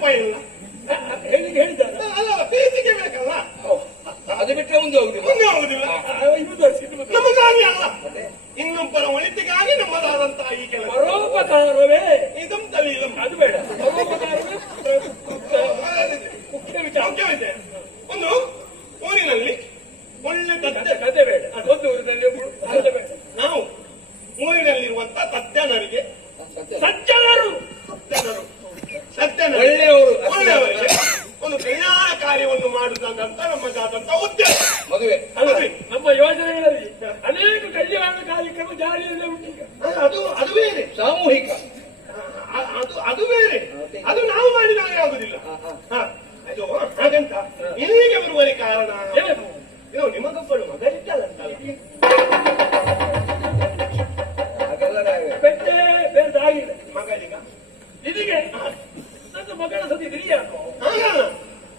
ರೂಪಾಯಿ ಇಲ್ಲ ಹೇಳಿದ್ದಾರೆ. ಅಲ್ಲ ಪ್ರೀತಿಗೆ ಬೇಕಲ್ಲ, ಅದು ಬಿಟ್ಟರೆ ಮುಂದೆ ಹೋಗುದಿಲ್ಲ. ಮುಂದೆ ಹೋಗುದಿಲ್ಲ. ನಮಗಾಗಿ ಅಲ್ಲ, ಇನ್ನೊಬ್ಬರ ಒಳಿತಿಗಾಗಿ ನಮ್ಮದಾದಂತಹ ಈ ಕೆಲಸ. ಪರೋಪಕಾರವೇ ಇದಂ ತಲೀಲಂ. ಅದು ಬೇಡ. ಪರೋಪಕಾರವೇ ಮುಖ್ಯ ವಿಚಾರ. ಮುಖ್ಯವಿದೆ. ಒಂದು ಊರಿನಲ್ಲಿ ಒಳ್ಳೆ ಕತೆ ಬೇಡ. ಒಂದು ಊರಿನಲ್ಲಿ ಕತೆ ಬೇಡ. ನಾವು ಊರಿನಲ್ಲಿರುವಂತಹ ಸಜ್ಜನರಿಗೆ ಸಜ್ಜನರು ಒಳ್ಳೆಯವರಿಗೆ ಒಂದು ಕಲ್ಯಾಣ ಕಾರ್ಯವನ್ನು ಮಾಡುವುದಂತ ನಮ್ಮದಾದಂತಹ ಉದ್ದೇಶ. ಮದುವೆ ನಮ್ಮ ಯೋಜನೆಗಳಲ್ಲಿ ಅನೇಕ ಕಲ್ಯಾಣ ಕಾರ್ಯಕ್ರಮ ಜಾರಿಯಲ್ಲೇ ಉಂಟೀಗ. ಅದು ಬೇರೆ ಸಾಮೂಹಿಕ, ಅದು ಬೇರೆ. ಅದು ನಾವು ಮಾಡಿದಾಗ ಆಗುದಿಲ್ಲ. ಅದು ಹಾಗಂತ ಇಲ್ಲಿಗೆ ಬರುವಲ್ಲಿ ಕಾರಣ ಇದು ನಿಮಗೊಬ್ಬಳು ಮಗಳಿದ್ದಾಳಂತಲ್ಲ. ಬೆಟ್ಟೆ ಬೇರೆದಾಗಿದೆ ಮಗಳಿಗ ನಿನಗೆ ನನ್ನ ಮಗಳ ಸತಿ ಹಿರಿಯಾಕೋ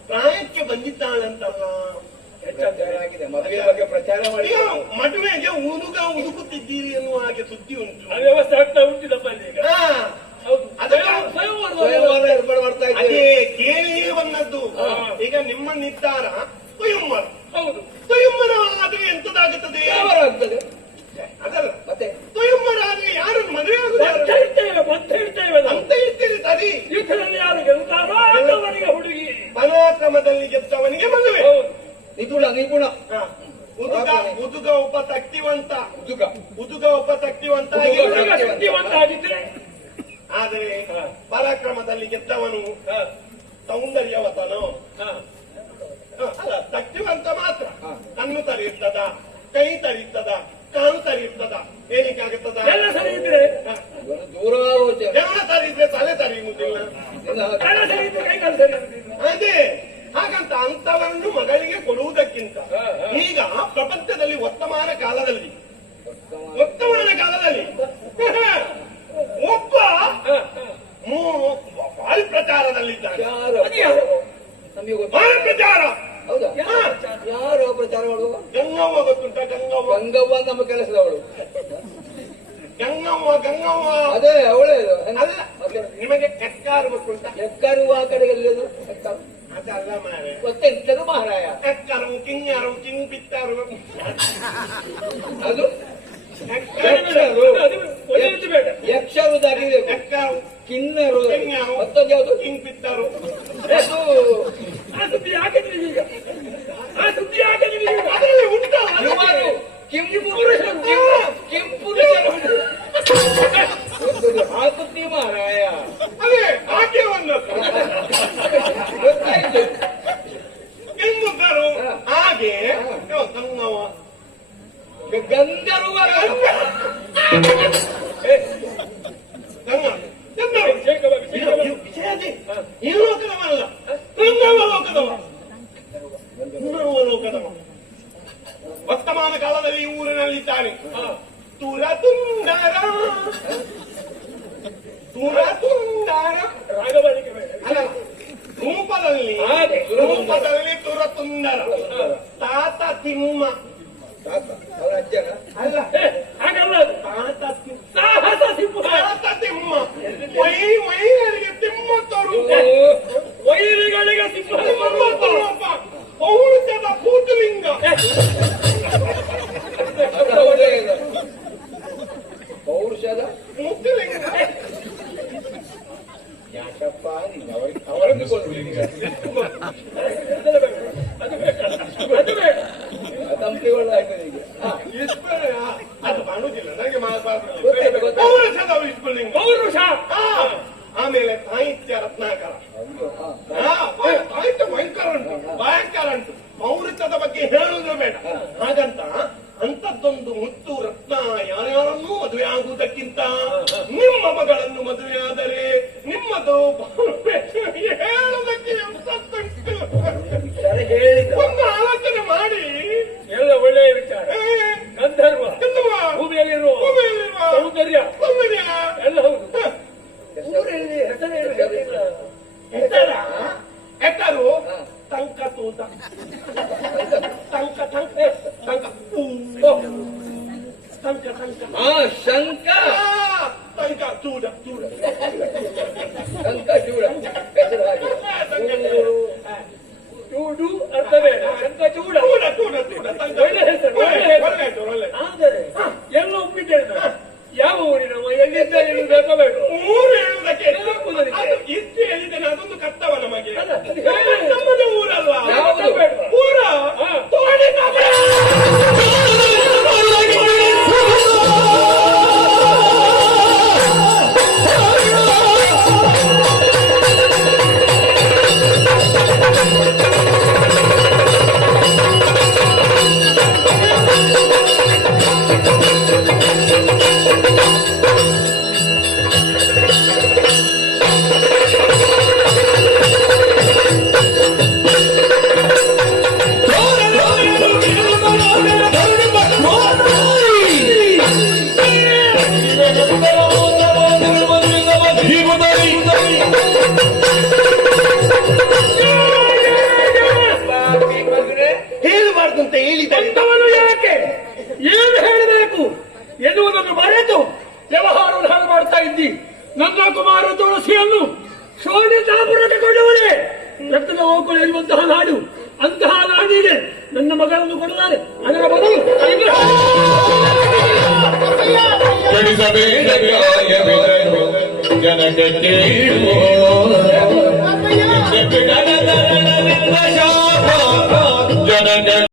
ಪ್ರಾಯಕ್ಕೆ ಬಂದಿದ್ದಾಳಂತಲ್ಲ. ಹೆಚ್ಚಾಗಿದೆ. ಮದುವೆ ಬಗ್ಗೆ ಪ್ರಚಾರ ಮಾಡಿ ಮದುವೆಗೆ ಹುಡುಕುತ್ತಿದ್ದೀರಿ ಎನ್ನುವ ಹಾಗೆ ಸುದ್ದಿ ಉಂಟು. ಆ ವ್ಯವಸ್ಥೆ ಆಗ್ತಾ ಉಂಟು ನಮ್ಮಲ್ಲಿ ಈಗ. ಅದೇ ಕೇಳಿ ಬಂದದ್ದು. ಈಗ ನಿಮ್ಮ ನಿರ್ಧಾರ ಸ್ವಯಂವರ. ಹೌದು, ಸ್ವಯಂವರ ಆದ್ರೆ ಎಂತದಾಗುತ್ತದೆ? ಅದಲ್ಲ, ಮತ್ತೆ ಸ್ವಯಂವರ ಆದ್ರೆ ಯಾರನ್ನು ಮದುವೆ ಆಗುದು ಅಂತ ಇರ್ತೀರಿ. ಸರಿ, ಯುದ್ಧದಲ್ಲಿ ಯಾರು ಗೆಲ್ತಾರೋ ಅಂತವನಿಗೆ ಹುಡುಗಿ, ಪರಾಕ್ರಮದಲ್ಲಿ ಗೆದ್ದವನಿಗೆ ಮದುವೆ. ನಿಪುಣ ನಿಪುಣ ಉದುಗ ಒಬ್ಬ ಶಕ್ತಿವಂತ, ಉದುಗ ಒಬ್ಬ ಶಕ್ತಿವಂತ ಆಗಿದ್ರೆ. ಆದರೆ ಪರಾಕ್ರಮದಲ್ಲಿ ಗೆದ್ದವನು ಸೌಂದರ್ಯವತನೋ ಅಲ್ಲ, ಶಕ್ತಿವಂತ ಮಾತ್ರ. ಕಣ್ಣು ತರಿರ್ತದ, ಕೈ ತರಿರ್ತದ, ಕಾಲು ತರಿರ್ತದ, ಏನಕ್ಕಾಗುತ್ತದ? ಎಲ್ಲ ಸರಿ ಇದ್ರೆ ಎಲ್ಲ ಸರಿ ಇದ್ರೆ ತಲೆ ತರಿಯುವುದಿಲ್ಲ. ಕೈ ಕಾಲು ಸರಿ ಇರುವುದಿಲ್ಲ. ಅದೇ ಹಾಗಂತ ಅಂತವರನ್ನು ಮಗಳಿಗೆ ಕೊಡುವುದಕ್ಕಿಂತ ಈಗ ಪ್ರಪಂಚದಲ್ಲಿ ವರ್ತಮಾನ ಕಾಲದಲ್ಲಿ ಒಬ್ಬ ಭಾರಿ ಪ್ರಚಾರದಲ್ಲಿದ್ದಾನೆ. ಭಾರಿ ಪ್ರಚಾರ. ಹೌದಾ? ಯಾರು ಪ್ರಚಾರ ಮಾಡುವ? ಗಂಗವ್ವ ಗೊತ್ತುಂಟ? ಗಂಗವ್ವ ನಮ್ಮ ಕೆಲಸದವಳು. ಗಂಗವ್ವ ಅದೇ ಅವಳೇ. ಅಲ್ಲ, ನಿಮಗೆ ಎಕ್ಕಾರು ಗೊತ್ತುಂಟ? ಎಕ್ಕರು ಆ ಕಡೆಯಲ್ಲಿ ಅದಲ್ಲ ಮಾರೆ, ಗೊತ್ತೆಂತರು ಮಹಾರಾಯ. ಎಕ್ಕರು, ಕಿಂಗರು, ಕಿಂಗ್ ಪಿತ್ತರು, ಅದು ಯಕ್ಷರು ದಾಟಿದೆ. ಎಕ್ಕರು, ಕಿನ್ನರು, ಕಿಂಗರು, ಮತ್ತೊಂದು ಯಾವುದು? ಕಿಂಗ್ ಪಿತ್ತರು. ಅದು ಆ ಸುದ್ದಿ ಹಾಕಿದ್ರಿ ಈಗ. ಆ ಸುದ್ದಿ ಹಾಕಿದ್ರಿ ಈಗ. ಅದರಲ್ಲಿ ಉಂಟ ಹಲವಾರು ಕಿಂಪುರುಷರು. ಆ ಸುದ್ದಿ ಮಹಾರಾಯ. ಅದೇ ಆಕೆ ಒಂದು ಗೊತ್ತಾಯ್ತು. ಕಿಂಗುತ್ತರು ಹಾಗೆ ಗಂಗವ್ವ ಗಂಧರ್ವ ಈ ಲೋಕದವಲ್ಲ, ಗಂಗವ್ವ ಲೋಕದವ. ಲೋಕದವ ವರ್ತಮಾನ ಕಾಲದಲ್ಲಿ ಊರಿನಲ್ಲಿದ್ದಾನೆ. ತುರತುಂಡರ ಅಲ್ಲ, ರೂಪದಲ್ಲಿ ತುರತುಂಡರ ತಾತ ತಿಮ್ಮ. ಅವರ ಅಜ್ಜನ ಅಲ್ಲ, ಹಾಗಲ್ಲ. ತಾತ ತಿಮ್ಮ. ವೈರಿಗೆ ತಿಮ್ಮ ತೋರು, ವೈರಿಗಳಿಗೆ ತಿಮ್ಮ ಪೌರುಷದ ಕೂತಲಿಂಗ. ಪೌರುಷದ ಮುತ್ತಲಿಂಗ. ಯಾಕಪ್ಪ ಅವರನ್ನು ಅದು ಕಾಣುವುದಿಲ್ಲ ನನಗೆ. ಪೌರುಷದ ವಿಸ್ಫುಲಿಂಗ. ಪೌರುಷ. ಆಮೇಲೆ ಸಾಹಿತ್ಯ ರತ್ನಾಕರ. ಸಾಹಿತ್ಯ ಭಯಂಕರ ಉಂಟು. ಪೌರುಷದ ಬಗ್ಗೆ ಹೇಳುವುದು ಬೇಡ. ಹಾಗಂತ ಅಂತದ್ದೊಂದು ಮುತ್ತು ರತ್ನ ಯಾರ್ಯಾರನ್ನೂ ಮದುವೆ ಆಗುವುದಕ್ಕಿಂತ ನಿಮ್ಮ ಮಗಳನ್ನು ಮದುವೆಯಾದರೆ ನಿಮ್ಮದು ಹೇಳುವುದಕ್ಕೆ ಒಂದು ಆಲೋಚನೆ ಮಾಡಿ. ಎಲ್ಲ ಒಳ್ಳೆಯ ವಿಚಾರ. ಗಂಧರ್ವ ಭೂಮಿಯಲ್ಲಿರುವ ಸೌಂದರ್ಯ ಎಲ್ಲ ಹೌದು. ಊರಲ್ಲಿ ಹೆಸರು ಟಂಕ ತೂತ, ಟಂಕ ಶಂಕ ಟಂಕ ಚೂಡ ಶಂಕ ಚೂಡ ಹೆಸರು ಹಾಗೆ. ಅದೊಂದು ಕರ್ತವ ನಮಗೆ. ಅಲ್ಲ, ಅದು ಹೇಳಿ. ನಮ್ಮದು ಊರಲ್ಲ. ಯಾವುದು? ಊರ ಹಾ. ತೋಳಿನಗರ. ಹೇಳಬಾರ್ದು ಅಂತ ಹೇಳಿದ್ದಾರೆ. ಬಂದವನು ಯಾಕೆ ಏನು ಹೇಳಬೇಕು ಎನ್ನುವುದನ್ನು ಮರೆತು ವ್ಯವಹಾರವನ್ನು ಹಾಳು ಮಾಡ್ತಾ ಇದ್ದಿ. ನನ್ನ ಕುಮಾರ ತುಳಸಿಯನ್ನು ಶೋಣಿತಾಪುರಕ್ಕೆ ಕೊಂಡವನೇ. ರಕ್ತದ ಹೋಗುಗಳು ಇರುವಂತಹ ನಾಡು, ಅಂತಹ ನಾಡಿಗೆ ನನ್ನ ಮಗಳನ್ನು ಕೊಡಲಾರೆ. ಅದರ ಬದಲು ಜನಕ್ಕೆ ಜನಕ